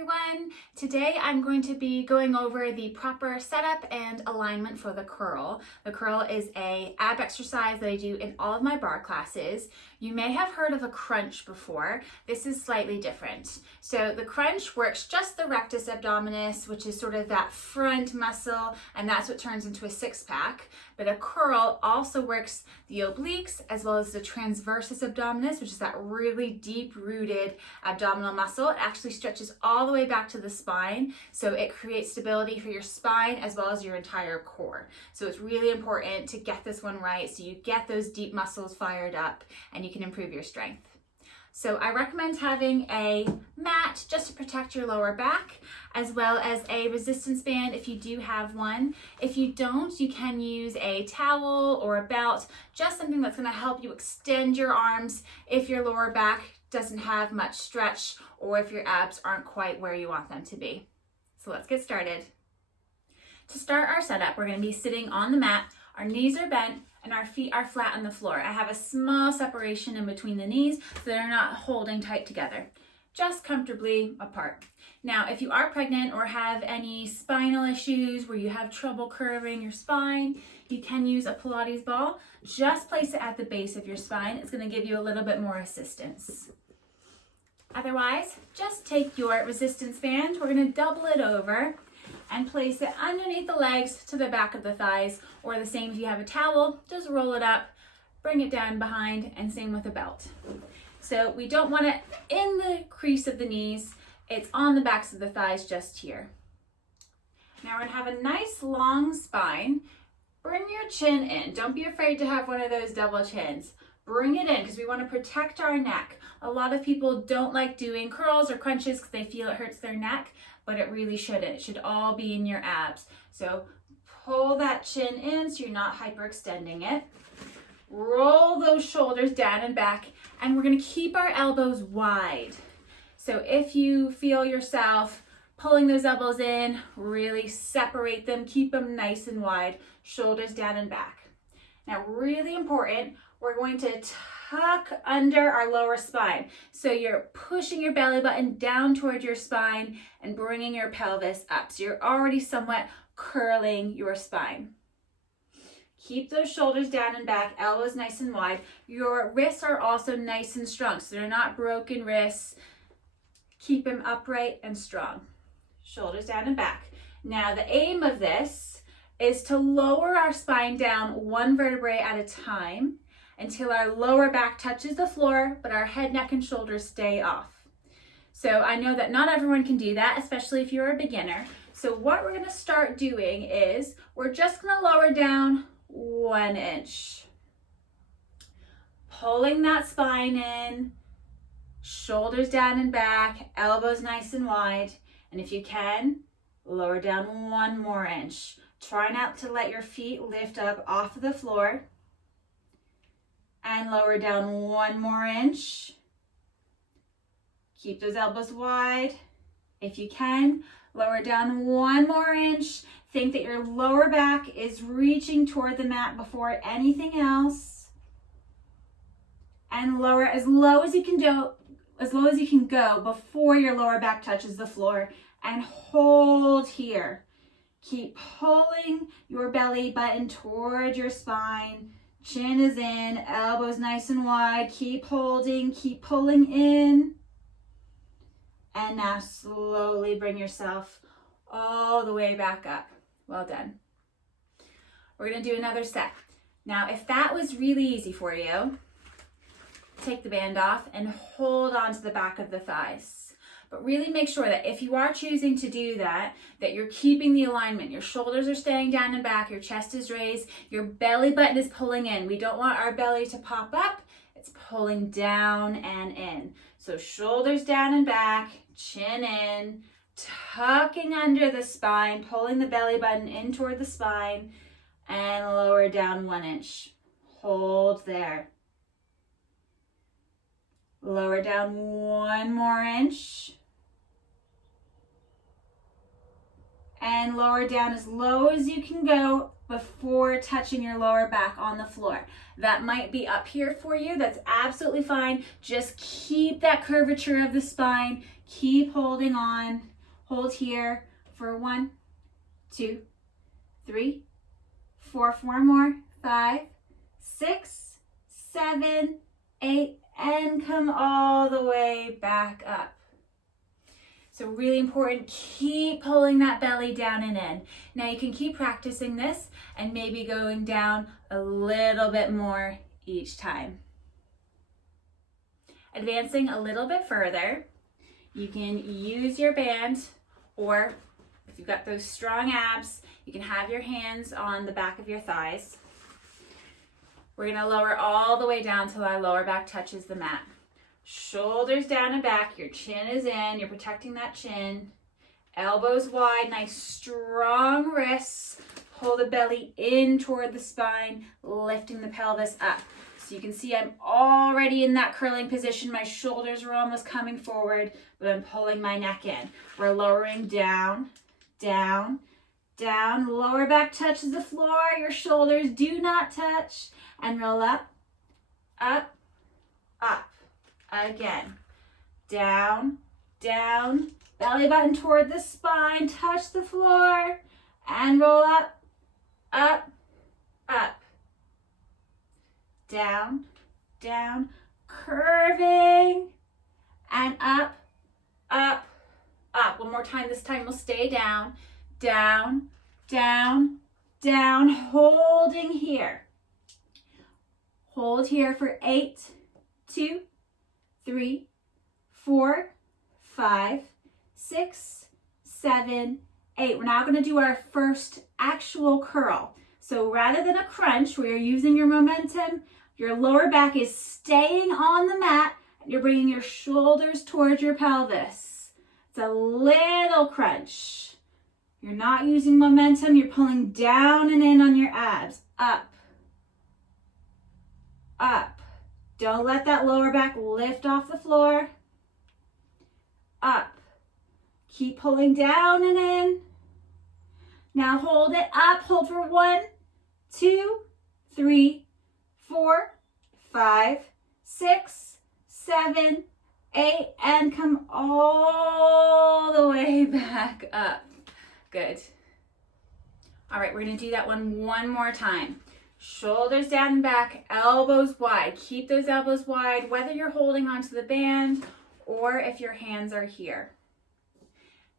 everyone. Today I'm going to be going over the proper setup and alignment for the curl. The curl is an ab exercise that I do in all of my barre classes. You may have heard of a crunch before. This is slightly different. So the crunch works just the rectus abdominis, which is sort of that front muscle, and that's what turns into a six-pack. But a curl also works the obliques as well as the transversus abdominis, which is that really deep-rooted abdominal muscle. It actually stretches all the way back to the spine, so it creates stability for your spine as well as your entire core. So it's really important to get this one right so you get those deep muscles fired up and you can improve your strength. So I recommend having a mat just to protect your lower back, as well as a resistance band if you do have one. If you don't, you can use a towel or a belt, just something that's going to help you extend your arms if your lower back doesn't have much stretch or if your abs aren't quite where you want them to be. So let's get started. To start our setup, we're going to be sitting on the mat. Our knees are bent and our feet are flat on the floor. I have a small separation in between the knees so they're not holding tight together, just comfortably apart. Now, if you are pregnant or have any spinal issues where you have trouble curving your spine, you can use a Pilates ball. Just place it at the base of your spine. It's going to give you a little bit more assistance. Otherwise, just take your resistance band. We're going to double it over and place it underneath the legs to the back of the thighs, or the same if you have a towel, just roll it up, bring it down behind, and same with a belt. So we don't want it in the crease of the knees, it's on the backs of the thighs just here. Now we're gonna have a nice long spine. Bring your chin in. Don't be afraid to have one of those double chins. Bring it in because we want to protect our neck. A lot of people don't like doing curls or crunches because they feel it hurts their neck, but it really shouldn't. It should all be in your abs. So pull that chin in so you're not hyperextending it. Roll those shoulders down and back, and we're going to keep our elbows wide. So if you feel yourself pulling those elbows in, really separate them, keep them nice and wide, shoulders down and back. Now, really important, we're going to tuck under our lower spine. So you're pushing your belly button down towards your spine and bringing your pelvis up. So you're already somewhat curling your spine. Keep those shoulders down and back, elbows nice and wide. Your wrists are also nice and strong, so they're not broken wrists. Keep them upright and strong. Shoulders down and back. Now the aim of this is to lower our spine down one vertebrae at a time until our lower back touches the floor, but our head, neck, and shoulders stay off. So I know that not everyone can do that, especially if you're a beginner. So what we're gonna start doing is we're just gonna lower down 1 inch. Pulling that spine in, shoulders down and back, elbows nice and wide. And if you can, lower down 1 more inch. Try not to let your feet lift up off of the floor. And lower down 1 more inch. Keep those elbows wide. If you can, lower down 1 more inch. Think that your lower back is reaching toward the mat before anything else. And lower as low as you can go before your lower back touches the floor, and hold here. Keep pulling your belly button toward your spine. Chin is in, elbows nice and wide. Keep holding, keep pulling in. And now slowly bring yourself all the way back up. Well done. We're gonna do another set. Now, if that was really easy for you, take the band off and hold on to the back of the thighs. But really make sure that if you are choosing to do that, that you're keeping the alignment. Your shoulders are staying down and back, your chest is raised, your belly button is pulling in. We don't want our belly to pop up, it's pulling down and in. So shoulders down and back, chin in, tucking under the spine, pulling the belly button in toward the spine, and lower down 1 inch. Hold there. Lower down 1 more inch. And lower down as low as you can go before touching your lower back on the floor. That might be up here for you. That's absolutely fine. Just keep that curvature of the spine. Keep holding on. Hold here for 1, 2, 3, 4, 4 more, 5, 6, 7, 8, and come all the way back up. So really important, keep pulling that belly down and in. Now you can keep practicing this and maybe going down a little bit more each time. Advancing a little bit further, you can use your band, or if you've got those strong abs, you can have your hands on the back of your thighs. We're gonna lower all the way down till our lower back touches the mat. Shoulders down and back, your chin is in, you're protecting that chin. Elbows wide, nice strong wrists. Pull the belly in toward the spine, lifting the pelvis up. So you can see I'm already in that curling position. My shoulders are almost coming forward, but I'm pulling my neck in. We're lowering down, down, down. Lower back touches the floor. Your shoulders do not touch. And roll up, up, up. Again, down, down. Belly button toward the spine. Touch the floor. And roll up, up, up. Down, down, curving, and up, up, up. One more time. This time we'll stay down, down, down, down, holding here. Hold here for 8, 2, 3, 4, 5, 6, 7, 8. We're now going to do our first actual curl. So rather than a crunch where you're using your momentum, your lower back is staying on the mat, and you're bringing your shoulders towards your pelvis. It's a little crunch. You're not using momentum, you're pulling down and in on your abs. Up, up. Don't let that lower back lift off the floor. Up. Keep pulling down and in. Now hold it up. Hold for 1, 2, 3, 4, 5, 6, 7, 8, and come all the way back up. Good. All right, we're gonna do that one more time. Shoulders down and back, elbows wide. Keep those elbows wide, whether you're holding onto the band or if your hands are here.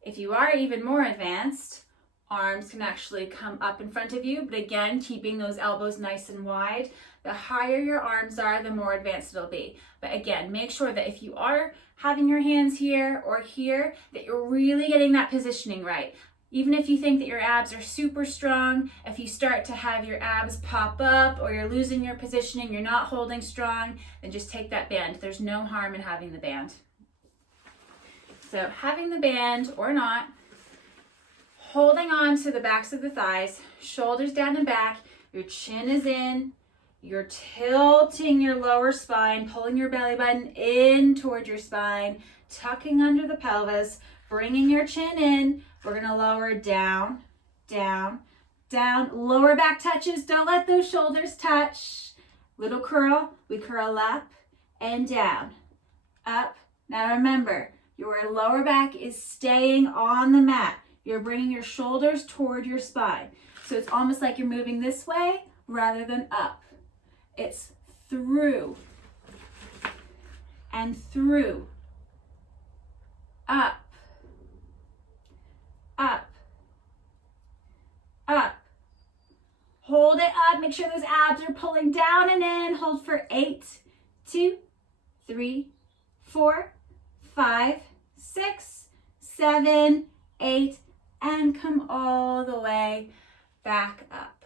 If you are even more advanced, arms can actually come up in front of you, but again, keeping those elbows nice and wide. The higher your arms are, the more advanced it'll be. But again, make sure that if you are having your hands here or here, that you're really getting that positioning right. Even if you think that your abs are super strong, if you start to have your abs pop up or you're losing your positioning, you're not holding strong, then just take that band. There's no harm in having the band. So having the band or not, holding on to the backs of the thighs, shoulders down and back, your chin is in, you're tilting your lower spine, pulling your belly button in towards your spine, tucking under the pelvis, bringing your chin in. We're gonna lower down, down, down. Lower back touches, don't let those shoulders touch. Little curl, we curl up and down, up. Now remember, your lower back is staying on the mat. You're bringing your shoulders toward your spine. So it's almost like you're moving this way rather than up. It's through and through, up, up, up. Hold it up. Make sure those abs are pulling down and in. Hold for 8, 2, 3, 4, 5, 6, 7, 8, and come all the way back up.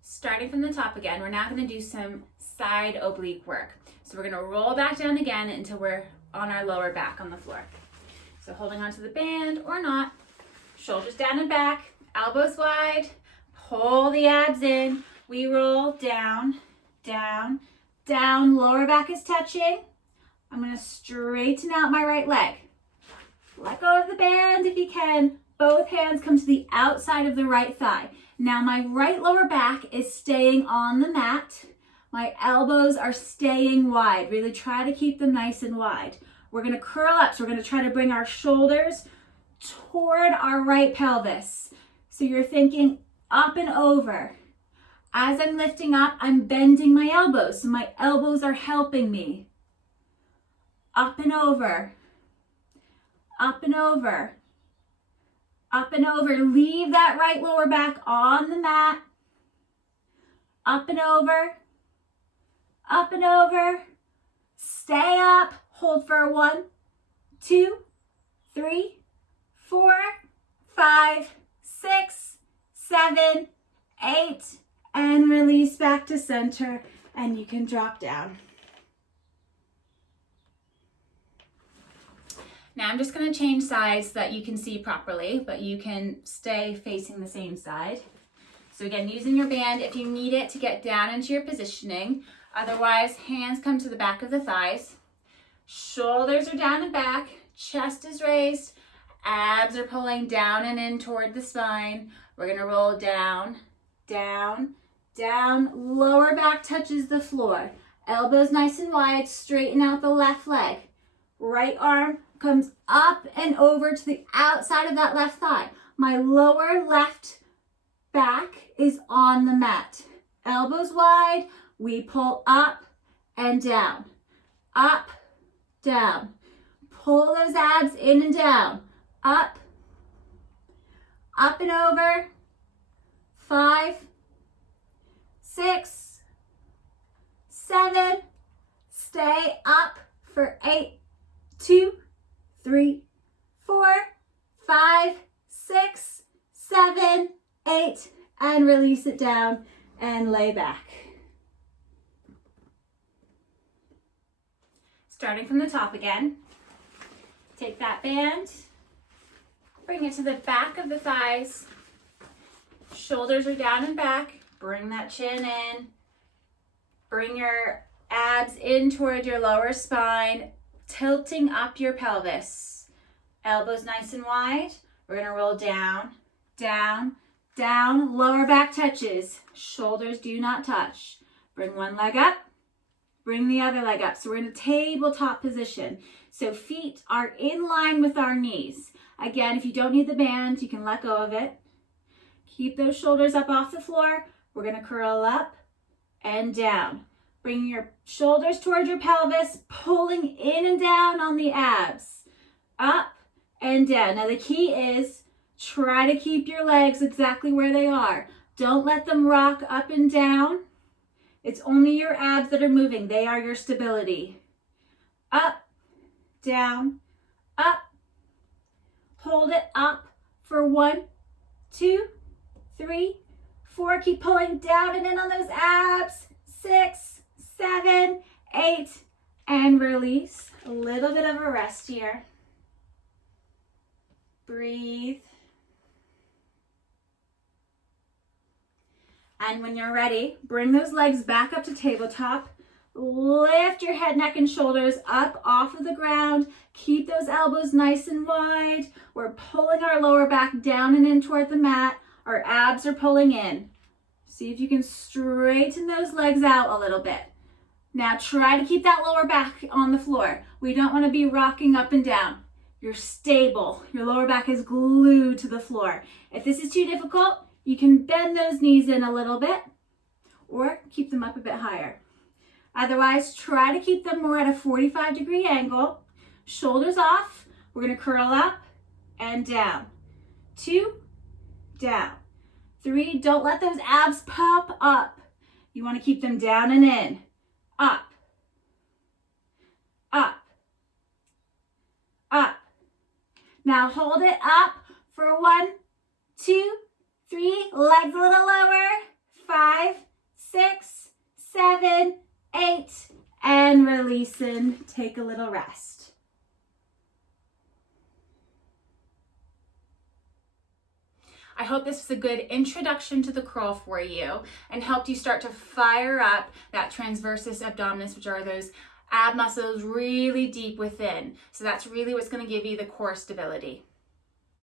Starting from the top again, we're now going to do some side oblique work. So we're going to roll back down again until we're on our lower back on the floor. So holding onto the band or not, shoulders down and back, elbows wide, pull the abs in. We roll down, down, down. Lower back is touching. I'm going to straighten out my right leg. Let go of the band if you can. Both hands come to the outside of the right thigh. Now my right lower back is staying on the mat. My elbows are staying wide. Really try to keep them nice and wide. We're gonna curl up. So we're gonna try to bring our shoulders toward our right pelvis. So you're thinking up and over. As I'm lifting up, I'm bending my elbows. So my elbows are helping me. Up and over. Up and over. Up and over. Leave that right lower back on the mat. Up and over. Up and over. Stay up. Hold for 1, 2, 3, 4, 5, 6, 7, 8, and release back to center, and you can drop down. Now I'm just going to change sides so that you can see properly, but you can stay facing the same side. So again, using your band if you need it to get down into your positioning. Otherwise, hands come to the back of the thighs. Shoulders are down and back. Chest is raised. Abs are pulling down and in toward the spine. We're going to roll down, down, down. Lower back touches the floor. Elbows nice and wide. Straighten out the left leg. Right arm comes up and over to the outside of that left thigh. My lower left back is on the mat. Elbows wide. We pull up and down. Up, down. Pull those abs in and down. Up, up and over. 5, 6, 7. Stay up for 8, 2, 3, 4, 5, 6, 7, 8, and release it down and lay back. Starting from the top again. Take that band, bring it to the back of the thighs. Shoulders are down and back. Bring that chin in. Bring your abs in toward your lower spine, tilting up your pelvis. Elbows nice and wide. We're going to roll down, down, down. Lower back touches. Shoulders do not touch. Bring one leg up. Bring the other leg up. So we're in a tabletop position. So feet are in line with our knees. Again, if you don't need the band, you can let go of it. Keep those shoulders up off the floor. We're going to curl up and down. Bring your shoulders towards your pelvis, pulling in and down on the abs. Up and down. Now the key is try to keep your legs exactly where they are. Don't let them rock up and down. It's only your abs that are moving. They are your stability. Up, down, up. Hold it up for 1, 2, 3, 4. Keep pulling down and in on those abs. 6, 7, 8, and release. A little bit of a rest here. Breathe. And when you're ready, bring those legs back up to tabletop. Lift your head, neck, and shoulders up off of the ground. Keep those elbows nice and wide. We're pulling our lower back down and in toward the mat. Our abs are pulling in. See if you can straighten those legs out a little bit. Now try to keep that lower back on the floor. We don't want to be rocking up and down. You're stable. Your lower back is glued to the floor. If this is too difficult, you can bend those knees in a little bit or keep them up a bit higher. Otherwise, try to keep them more at a 45-degree angle. Shoulders off. We're going to curl up and down. 2, down. 3, don't let those abs pop up. You want to keep them down and in. Up, up, up. Now hold it up for 1, 2, 3, legs a little lower. 5, 6, 7, 8, and release and take a little rest. I hope this was a good introduction to the curl for you and helped you start to fire up that transversus abdominis, which are those ab muscles really deep within. So that's really what's going to give you the core stability.